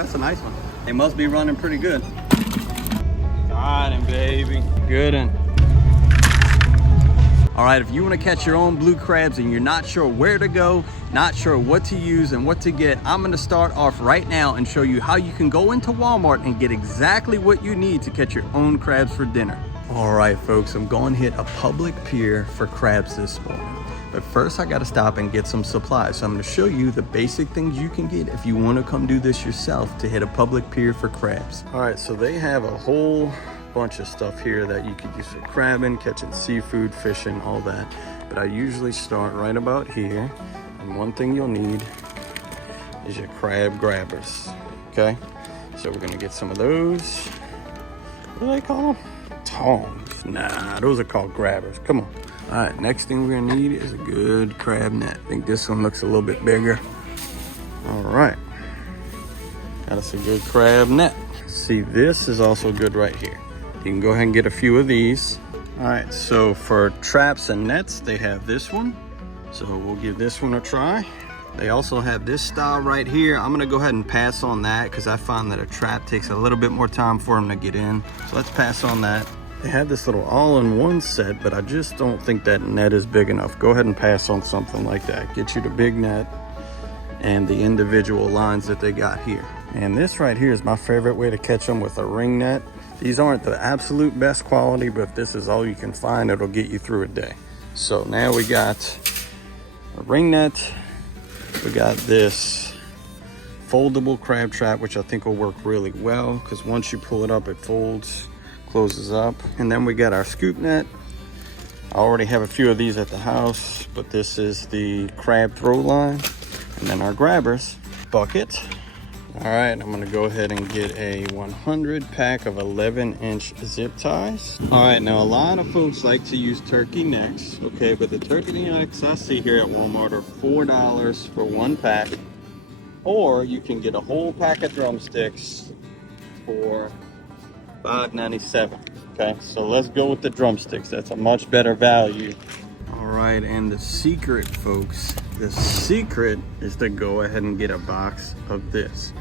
that's a nice one. They must be running pretty good. Got him, baby. Good one. All right, if you want to catch your own blue crabs and you're not sure where to go, not sure what to use and what to get, I'm going to start off right now and show you how you can go into Walmart and get exactly what you need to catch your own crabs for dinner. All right, folks, I'm going to hit a public pier for crabs this morning. But first, I got to stop and get some supplies. So I'm going to show you the basic things you can get if you want to come do this yourself to hit a public pier for crabs. All right, so they have a whole bunch of stuff here that you could use for crabbing, catching seafood, fishing, all that. But I usually start right about here. And one thing you'll need is your crab grabbers, okay? So we're gonna get some of those. What do they call them? Tongs. Nah, those are called grabbers. Come on. All right, next thing we're gonna need is a good crab net. I think this one looks a little bit bigger. All right, got us a good crab net. See, this is also good right here. You can go ahead and get a few of these. All right, so for traps and nets, they have this one. So we'll give this one a try. They also have this style right here. I'm gonna go ahead and pass on that because I find that a trap takes a little bit more time for them to get in. So let's pass on that. They have this little all-in-one set, but I just don't think that net is big enough. Go ahead and pass on something like that. Get you the big net and the individual lines that they got here. And this right here is my favorite way to catch them, with a ring net. These aren't the absolute best quality, but if this is all you can find, it'll get you through a day. So now we got a ring net. We got this foldable crab trap, which I think will work really well because once you pull it up, it folds, closes up. And then we got our scoop net. I already have a few of these at the house, but this is the crab throw line. And then our grabbers, bucket. All right, I'm gonna go ahead and get a 100 pack of 11-inch zip ties. All right, now a lot of folks like to use turkey necks, okay, but the turkey necks I see here at Walmart are $4 for one pack, or you can get a whole pack of drumsticks for $5.97. Okay, so let's go with the drumsticks. That's a much better value. All right, and the secret, folks, the secret is to go ahead and get a box of this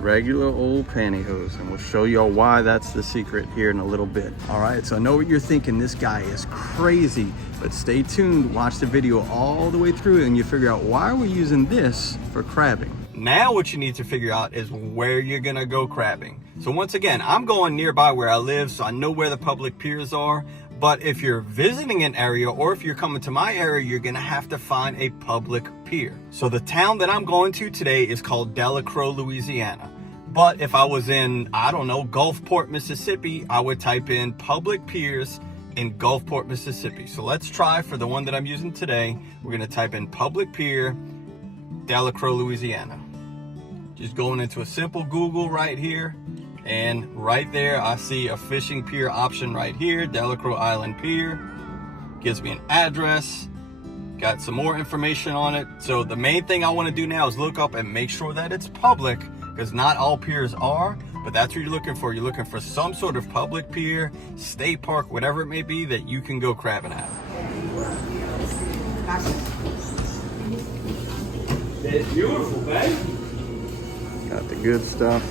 regular old pantyhose, and we'll show y'all why that's the secret here in a little bit. All right, so I know what you're thinking, this guy is crazy, but stay tuned, watch the video all the way through and you figure out why we're using this for crabbing. Now what you need to figure out is where you're gonna go crabbing. So once again, I'm going nearby where I live, so I know where the public piers are. But if you're visiting an area, or if you're coming to my area, you're gonna have to find a public pier. So the town that I'm going to today is called Delacroix, Louisiana. But if I was in, I don't know, Gulfport, Mississippi, I would type in public piers in Gulfport, Mississippi. So let's try for the one that I'm using today. We're gonna type in public pier, Delacroix, Louisiana. Just going into a simple Google right here. And right there, I see a fishing pier option right here, Delacroix Island Pier. Gives me an address, got some more information on it. So the main thing I want to do now is look up and make sure that it's public, because not all piers are, but that's what you're looking for. You're looking for some sort of public pier, state park, whatever it may be, that you can go crabbing at. It's beautiful, babe. Got the good stuff.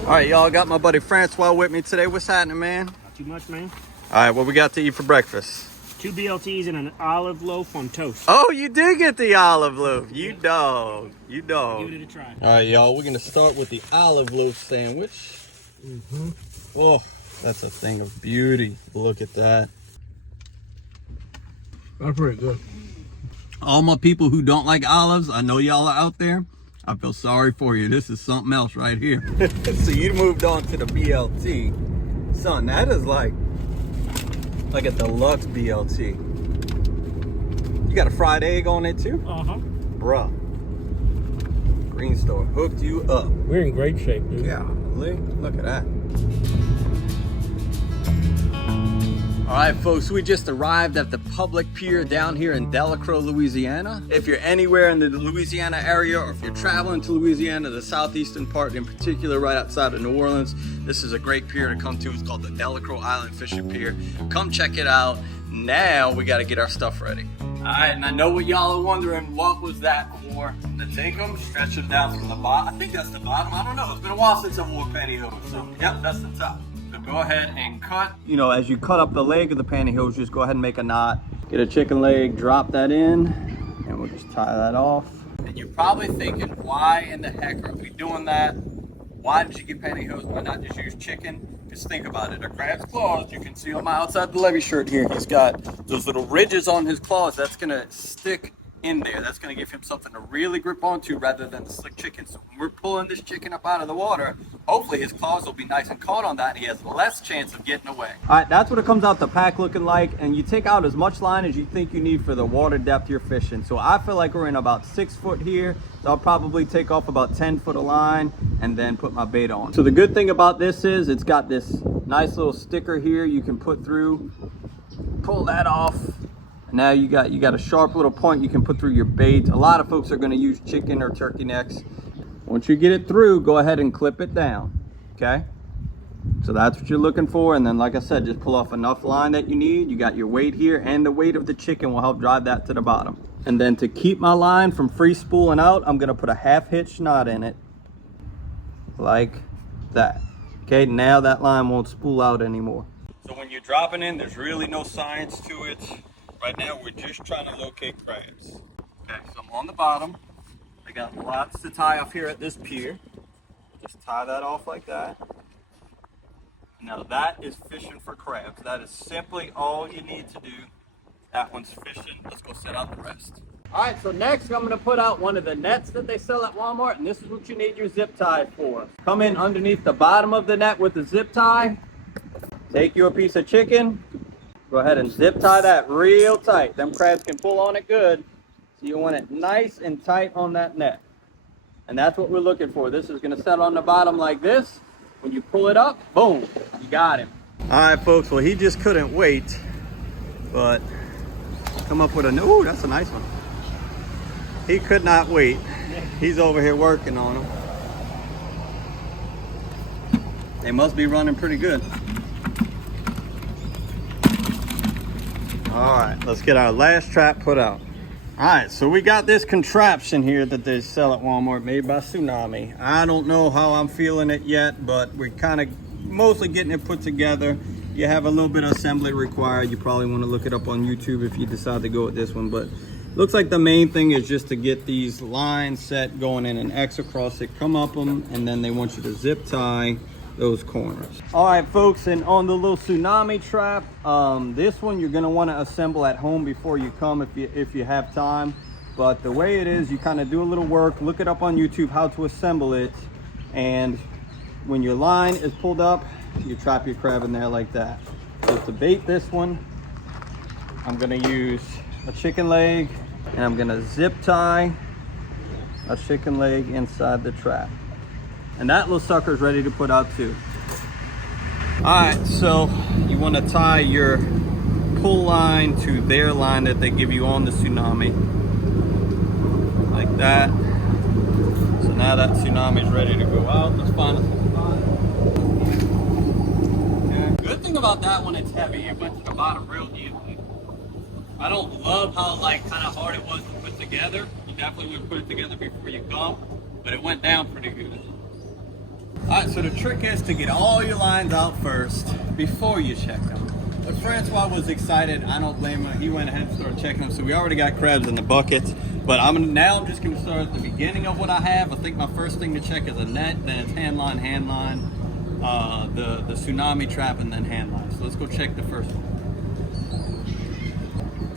All right, y'all, got my buddy Francois with me today. What's happening, man? Not too much, man. All right, what we got to eat for breakfast? 2 BLTs and an olive loaf on toast. Oh, you did get the olive loaf. You dog. You dog. Give it a try. All right, y'all, we're going to start with the olive loaf sandwich. Oh, that's a thing of beauty. Look at that. That's pretty good. All my people who don't like olives, I know y'all are out there. I feel sorry for you. This is something else right here. So you moved on to the BLT. Son, that is like a deluxe BLT. You got a fried egg on it too? Uh-huh. Bruh. Green Store hooked you up. We're in great shape, dude. Golly, look at that. All right, folks, we just arrived at the public pier down here in Delacroix, Louisiana. If you're anywhere in the Louisiana area, or if you're traveling to Louisiana, the southeastern part in particular, right outside of New Orleans, this is a great pier to come to. It's called the Delacroix Island Fishing Pier. Come check it out. Now we got to get our stuff ready. All right, and I know what y'all are wondering. What was that more. I'm gonna take them, stretch them down from the bottom. I think that's the bottom. I don't know. It's been a while since I wore pantyhose. So, yep, that's the top. So go ahead and cut. You know, as you cut up the leg of the pantyhose, just go ahead and make a knot. Get a chicken leg, drop that in, and we'll just tie that off. And you're probably thinking, why in the heck are we doing that? Why did you get pantyhose? Why not just use chicken? Just think about it. A crab's claws, you can see on my outside the levy shirt here, he's got those little ridges on his claws. That's gonna stick in there. That's gonna give him something to really grip onto rather than the slick chicken. So when we're pulling this chicken up out of the water, hopefully his claws will be nice and caught on that and he has less chance of getting away. All right, that's what it comes out the pack looking like. And you take out as much line as you think you need for the water depth you're fishing. So I feel like we're in about 6 foot here. So I'll probably take off about 10 foot of line and then put my bait on. So the good thing about this is it's got this nice little sticker here you can put through. Pull that off. Now you got a sharp little point you can put through your bait. A lot of folks are going to use chicken or turkey necks. Once you get it through, go ahead and clip it down. Okay? So that's what you're looking for. And then, like I said, just pull off enough line that you need. You got your weight here, and the weight of the chicken will help drive that to the bottom. And then to keep my line from free spooling out, I'm going to put a half hitch knot in it. Like that. Okay, now that line won't spool out anymore. So when you're dropping in, there's really no science to it. Right now, we're just trying to locate crabs. Okay, so I'm on the bottom. I got lots to tie off here at this pier. Just tie that off like that. Now that is fishing for crabs. That is simply all you need to do. That one's fishing. Let's go set out the rest. All right, so next I'm gonna put out one of the nets that they sell at Wal Mart, and this is what you need your zip tie for. Come in underneath the bottom of the net with the zip tie. Take you a piece of chicken. Go ahead and zip tie that real tight. Them crabs can pull on it good. So you want it nice and tight on that net. And that's what we're looking for. This is gonna set on the bottom like this. When you pull it up, boom, you got him. All right, folks, well, he just couldn't wait, but come up with a, ooh, that's a nice one. He could not wait. He's over here working on them. They must be running pretty good. All right, let's get our last trap put out. All right, so we got this contraption here that they sell at Walmart made by Tsunami. I don't know how I'm feeling it yet, but we're kind of mostly getting it put together. You have a little bit of assembly required. You probably want to look it up on YouTube if you decide to go with this one, but looks like the main thing is just to get these lines set going in an X across it, come up them, and then they want you to zip tie those corners. All right, folks, and on the little Tsunami trap, this one you're gonna want to assemble at home before you come if you have time. But the way it is, you kind of do a little work, look it up on YouTube how to assemble it, and when your line is pulled up, you trap your crab in there like that. So to bait this one, I'm gonna use a chicken leg, and I'm gonna zip tie a chicken leg inside the trap. And that little sucker's ready to put out too. All right, so you want to tie your pull line to their line that they give you on the Tsunami, like that. So now that Tsunami's ready to go out. Let's find a spot. Okay. Good thing about that one, it's heavy. It went to the bottom real easily. I don't love how kind of hard it was to put together. You definitely would put it together before you come, but it went down pretty good. All right, so the trick is to get all your lines out first before you check them. But Francois was excited. I don't blame him. He went ahead and started checking them. So we already got crabs in the bucket. But now I'm just going to start at the beginning of what I have. I think my first thing to check is a net, then it's hand line, the Tsunami trap, and then hand line. So let's go check the first one.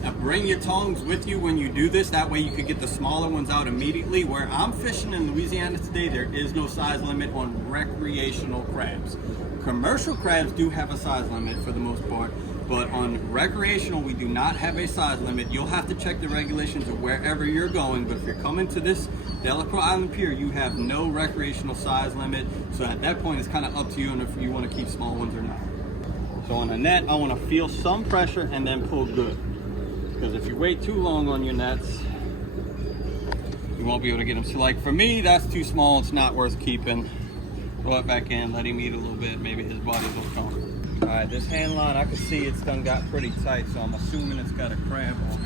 Now bring your tongs with you when you do this. That way you can get the smaller ones out immediately. Where I'm fishing in Louisiana today, there is no size limit on recreational crabs. Commercial crabs do have a size limit for the most part, but on recreational, we do not have a size limit. You'll have to check the regulations of wherever you're going, but if you're coming to this Delacroix Island Pier, you have no recreational size limit. So at that point, it's kind of up to you and if you want to keep small ones or not. So on a net, I want to feel some pressure and then pull good. Because if you wait too long on your nets, you won't be able to get them. So like for me, that's too small. It's not worth keeping. Throw it back in, let him eat a little bit. Maybe his body will come. All right, this hand line, I can see it's done got pretty tight, so I'm assuming it's got a crab on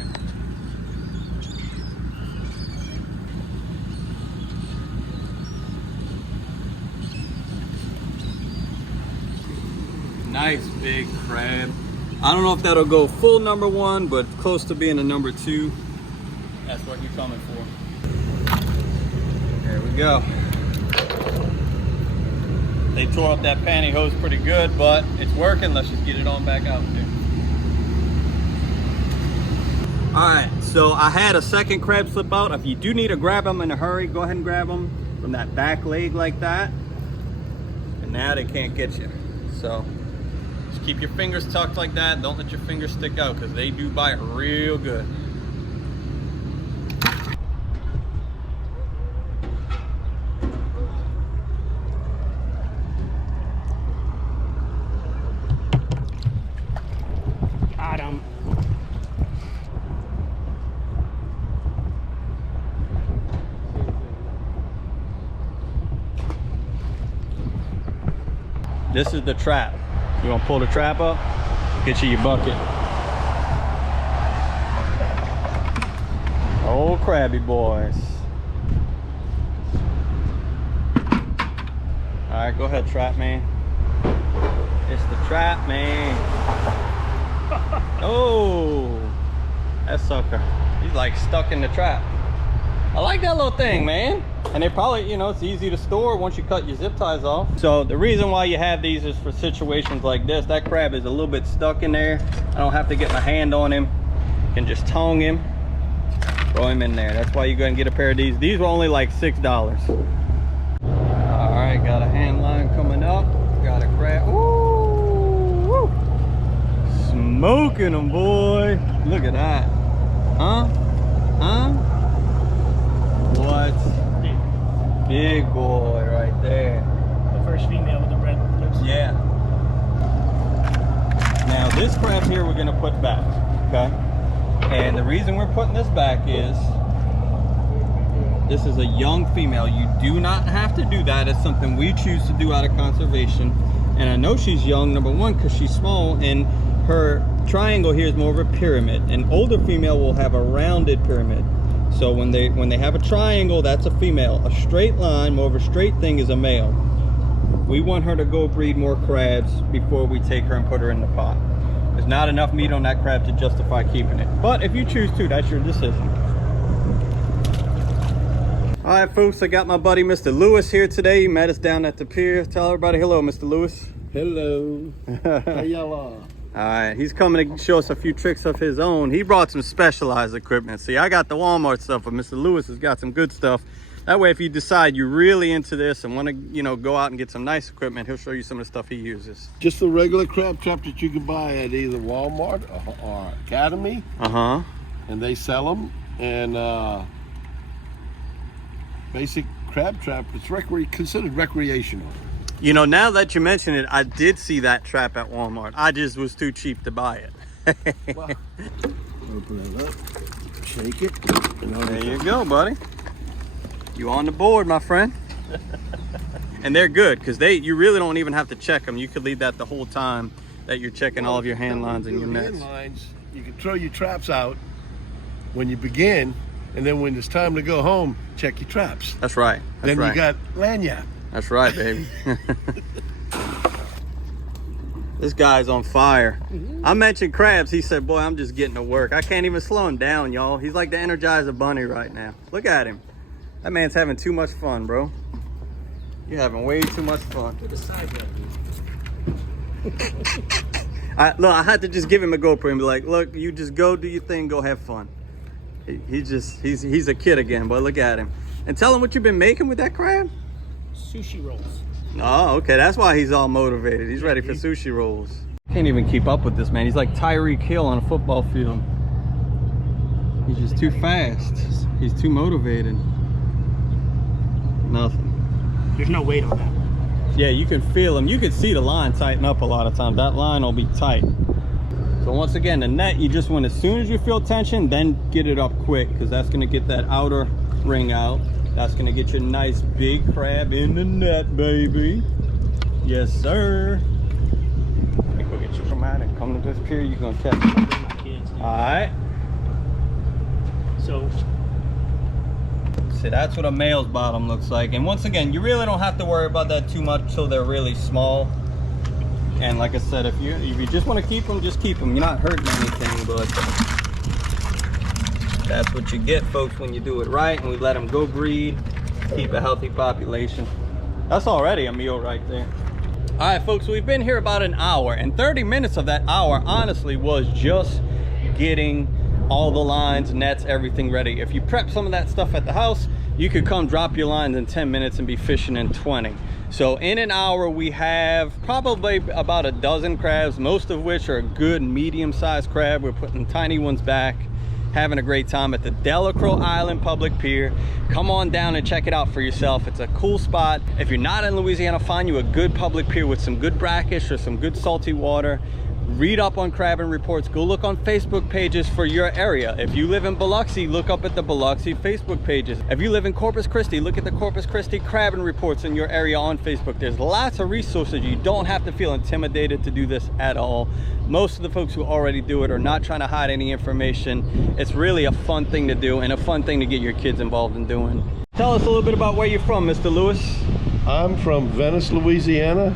Nice big crab. I don't know if that'll go full number one, but close to being a number two. That's what you're coming for. There we go. They tore up that pantyhose pretty good, but it's working. Let's just get it on back out there. All right, so I had a second crab slip out. If you do need to grab them in a hurry, go ahead and grab them from that back leg like that. And now they can't get you. So just keep your fingers tucked like that. Don't let your fingers stick out because they do bite real good. Got him. This is the trap. You want to pull the trap up? Get you your bucket. Oh, crabby boys. All right, go ahead, trap man. It's the trap man. Oh, that sucker. He's like stuck in the trap. I like that little thing, man. And they probably, you know, it's easy to store once you cut your zip ties off. So the reason why you have these is for situations like this. That crab is a little bit stuck in there. I don't have to get my hand on him. I can just tongue him, throw him in there. That's why you're gonna get a pair of these. These were only like $6. All right, got a hand line coming up. Got a crab. Ooh, woo. Smoking them, boy. Look at that. Huh? Huh? What? Big boy right there. The first female with the red lips. Yeah. Now this crab here we're gonna put back, okay? And the reason we're putting this back is this is a young female. You do not have to do that. It's something we choose to do out of conservation. And I know she's young, number one, because she's small, and her triangle here is more of a pyramid. An older female will have a rounded pyramid. So when they have a triangle, that's a female. A straight line, more of a straight thing, is a male. We want her to go breed more crabs before we take her and put her in the pot. There's not enough meat on that crab to justify keeping it. But if you choose to, that's your decision. All right, folks, I got my buddy Mr. Lewis here today. He met us down at the pier. Tell everybody hello, Mr. Lewis. Hello. How y'all are? All right, he's coming to show us a few tricks of his own. He brought some specialized equipment. See, I got the Wal Mart stuff, but Mr. Lewis has got some good stuff. That way, if you decide you're really into this and want to, you know, go out and get some nice equipment, he'll show you some of the stuff he uses. Just a regular crab trap that you can buy at either Wal Mart or Academy. Uh-huh. And they sell them. And basic crab trap, it's considered recreational. You know, now that you mention it, I did see that trap at Walmart. I just was too cheap to buy it. Well, open it up, shake it. There you go, buddy. You on the board, my friend. And they're good because you really don't even have to check them. You could leave that the whole time that you're checking all of your hand lines and your nets. Hand lines, you can throw your traps out when you begin, and then when it's time to go home, check your traps. That's right. That's then right. you got lanyard. That's right, baby. This guy's on fire. I mentioned crabs. He said, boy, I'm just getting to work. I can't even slow him down, y'all. He's like the Energizer Bunny right now. Look at him. That man's having too much fun, bro. You're having way too much fun. To the side, Look, I had to just give him a GoPro and be like, look, you just go do your thing, go have fun. He's a kid again, but look at him. And tell him what you've been making with that crab. Sushi rolls. Oh, okay. That's why he's all motivated. He's ready for sushi rolls. Can't even keep up with this man. He's like Tyreek Hill on a football field. He's just too fast. He's too motivated. Nothing. There's no weight on that. Yeah, you can feel him. You can see the line tighten up a lot of times. That line will be tight. So once again, the net, you just want, as soon as you feel tension, then get it up quick, because that's going to get that outer ring out. That's going to get your nice big crab in the net, baby. Yes, sir. Let me go get you from out and come to this pier. You're going to catch it. All right. So, see, that's what a male's bottom looks like. And once again, you really don't have to worry about that too much till they're really small. And like I said, if you just want to keep them, just keep them. You're not hurting anything, but that's what you get, folks, when you do it right and we let them go breed, keep a healthy population. That's already a meal right there. All right, folks, we've been here about an hour, and 30 minutes of that hour honestly was just getting all the lines, nets, everything ready. If you prep some of that stuff at the house, you could come drop your lines in 10 minutes and be fishing in 20. So in an hour, we have probably about a dozen crabs, most of which are good medium-sized crab. We're putting tiny ones back, having a great time at the Delacroix Island Public Pier. Come on down and check it out for yourself. It's a cool spot. If you're not in Louisiana, find you a good public pier with some good brackish or some good salty water. Read up on crabbing reports. Go look on Facebook pages for your area. If you live in Biloxi, look up at the Biloxi Facebook pages. If you live in Corpus Christi, look at the Corpus Christi crabbing reports in your area on Facebook. There's lots of resources. You don't have to feel intimidated to do this at all. Most of the folks who already do it are not trying to hide any information. It's really a fun thing to do and a fun thing to get your kids involved in doing. Tell us a little bit about where you're from, Mr. Lewis. I'm from Venice, Louisiana.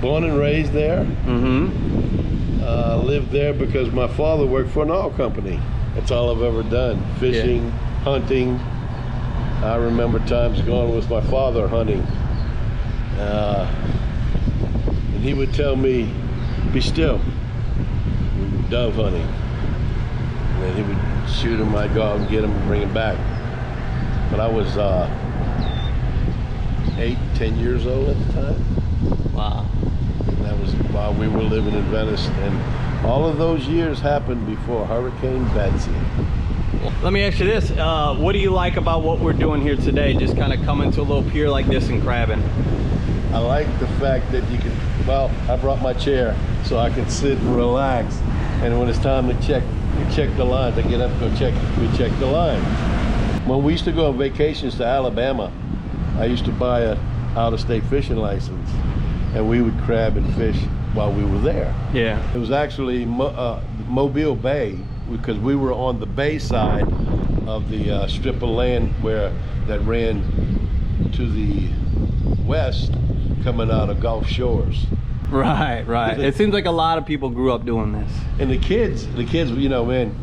Born and raised there. Lived there because my father worked for an oil company. That's all I've ever done. Fishing, hunting. I remember times going with my father hunting. And he would tell me, be still. We were dove hunting. And then he would shoot him, I'd go out and get him and bring him back. But I was 8-10 years old at the time. Wow. And that was while we were living in Venice, and all of those years happened before Hurricane Betsy. Let me ask you this, what do you like about what we're doing here today, just kind of coming to a little pier like this and crabbing? I like the fact that you can, well, I brought my chair so I can sit and relax, and when it's time to check the lines, I get up and we check the line. When we used to go on vacations to Alabama, I used to buy a out-of-state fishing license, and we would crab and fish while we were there. Yeah. It was actually Mobile Bay, because we were on the bay side of the strip of land that ran to the west, coming out of Gulf Shores. Right, right. It seems like a lot of people grew up doing this. And the kids, you know, man,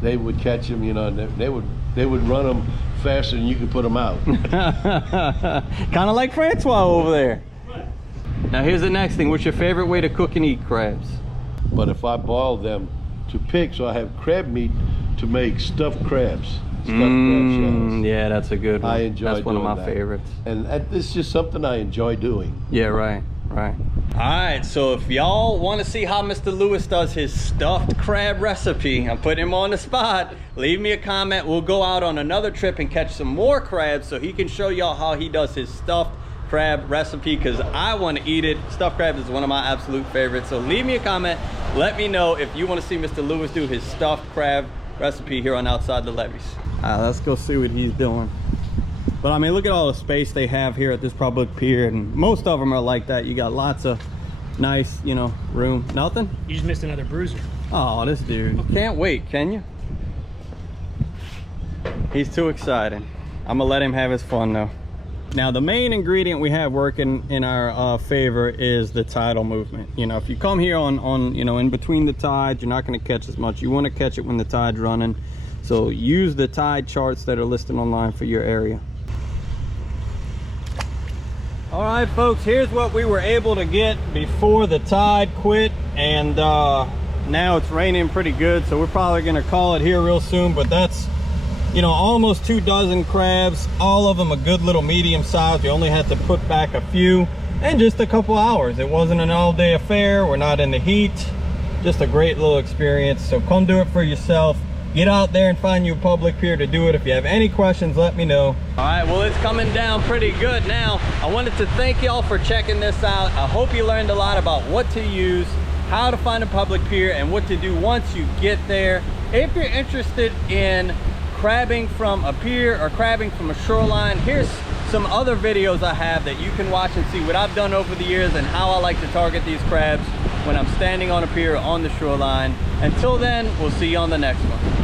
they would catch them, you know, and they would run them faster than you could put them out. Kind of like Francois over there. Now here's the next thing. What's your favorite way to cook and eat crabs? But if I boil them to pick, so I have crab meat to make stuffed crabs. Crab shells. Yeah, that's a good one. I enjoy That's one of my favorites. And it's just something I enjoy doing. Yeah, right, right. All right, so if y'all want to see how Mr. Lewis does his stuffed crab recipe, I'm putting him on the spot. Leave me a comment. We'll go out on another trip and catch some more crabs so he can show y'all how he does his stuffed crab recipe, because I want to eat it. Stuffed crab is one of my absolute favorites. So leave me a comment. Let me know if you want to see Mr. Lewis do his stuffed crab recipe here on Outside the Levees. Let's go see what he's doing. But I mean, look at all the space they have here at this public pier, and most of them are like that. You got lots of nice, you know, room. Nothing? You just missed another bruiser. Oh, this dude. Can't wait, can you? He's too excited. I'm gonna let him have his fun though. Now the main ingredient we have working in our favor is the tidal movement. You know, if you come here on you know, in between the tides, you're not going to catch as much. You want to catch it when the tide's running. So use the tide charts that are listed online for your area. All right, folks, here's what we were able to get before the tide quit, and now it's raining pretty good, so we're probably going to call it here real soon. But that's, you know, almost 2 dozen crabs, all of them a good little medium size. We only had to put back a few in just a couple hours. It wasn't an all-day affair. We're not in the heat. Just a great little experience. So come do it for yourself. Get out there and find you a public pier to do it. If you have any questions, let me know. All right, well, it's coming down pretty good now. I wanted to thank y'all for checking this out. I hope you learned a lot about what to use, how to find a public pier, and what to do once you get there. If you're interested in crabbing from a pier or crabbing from a shoreline, here's some other videos I have that you can watch and see what I've done over the years and how I like to target these crabs when I'm standing on a pier or on the shoreline. Until then, we'll see you on the next one.